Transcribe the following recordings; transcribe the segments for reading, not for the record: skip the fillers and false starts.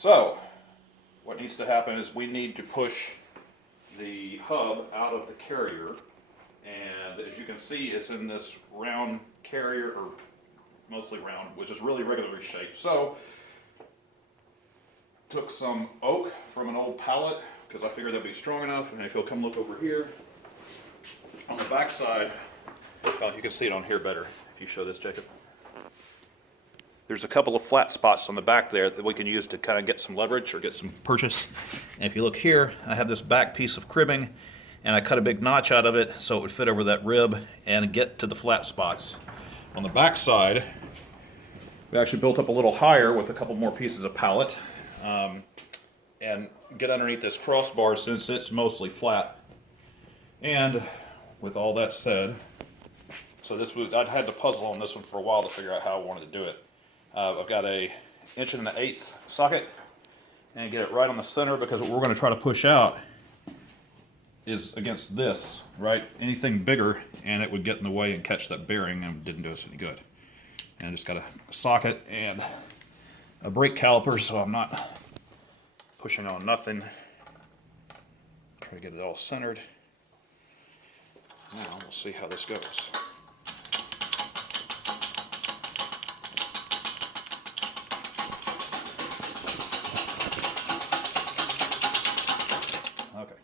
So, what needs to happen is we need to push the hub out of the carrier, and as you can see, it's in this round carrier, or mostly round, which is really regularly shaped. So, took some oak from an old pallet, because I figured that'd be strong enough, and if you'll come look over here, on the back side, well, you can see it on here better, if you show this, Jacob. There's a couple of flat spots on the back there that we can use to kind of get some leverage or get some purchase. And if you look here, I have this back piece of cribbing, and I cut a big notch out of it so it would fit over that rib and get to the flat spots. On the back side, we actually built up a little higher with a couple more pieces of pallet, and get underneath this crossbar since it's mostly flat. And with all that said, so this was, I'd had to puzzle on this one for a while to figure out how I wanted to do it. I've got a 1 1/8" socket, and get it right on the center, because what we're going to try to push out is against this, right? Anything bigger and it would get in the way and catch that bearing, and didn't do us any good. And I just got a socket and a brake caliper, so I'm not pushing on nothing. Try to get it all centered. Now we'll see how this goes. Okay.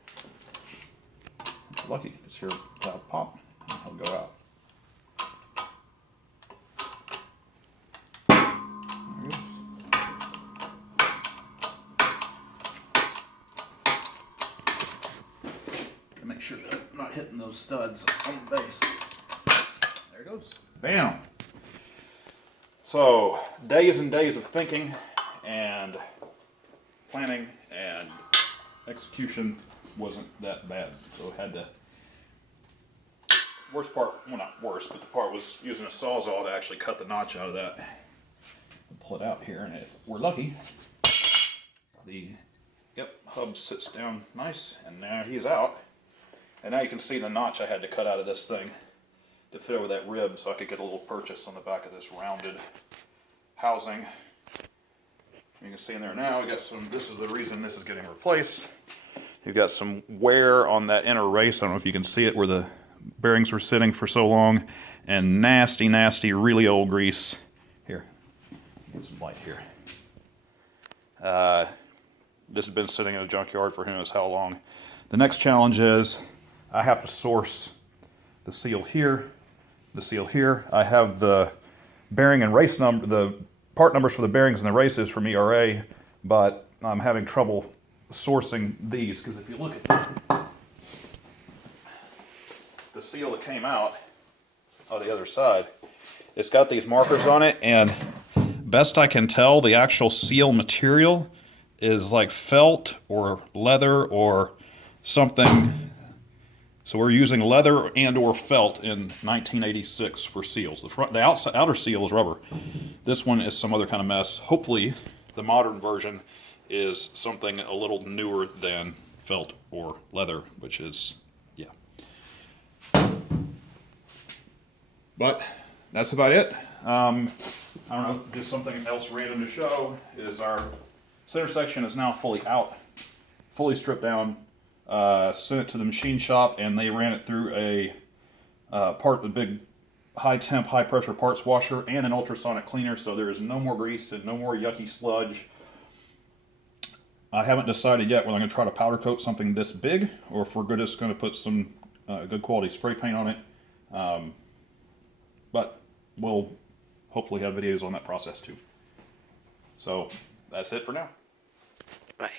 Lucky, it's here without pop, and he'll go out. Make sure that I'm not hitting those studs on the base. There it goes. Bam! So, days and days of thinking and planning and execution wasn't that bad. So I had to, worst part, well not worst, but the part was using a sawzall to actually cut the notch out of that and pull it out here. And if we're lucky, the hub sits down nice, and now he's out. And now you can see the notch I had to cut out of this thing to fit over that rib so I could get a little purchase on the back of this rounded housing. You can see in there now, we got some, this is the reason this is getting replaced. You've got some wear on that inner race. I don't know if you can see it where the bearings were sitting for so long. And nasty, nasty, really old grease. Here, get some light here. This has been sitting in a junkyard for who knows how long. The next challenge is I have to source the seal here, the seal here. I have the bearing and race number, the part numbers for the bearings and the races from ERA, but I'm having trouble sourcing these, because if you look at the seal that came out on the other side, it's got these markers on it, and best I can tell, the actual seal material is like felt or leather or something. So we're using leather and or felt in 1986 for seals. The outer seal is rubber. This one is some other kind of mess. Hopefully the modern version is something a little newer than felt or leather, which is, yeah. But that's about it. I don't know, just something else random to show is our center section is now fully out, fully stripped down. Sent it to the machine shop, and they ran it through a big high temp, high pressure parts washer and an ultrasonic cleaner, so there is no more grease and no more yucky sludge. I haven't decided yet whether I'm going to try to powder coat something this big, or if we're just going to put some good quality spray paint on it. But we'll hopefully have videos on that process too. So that's it for now. Bye.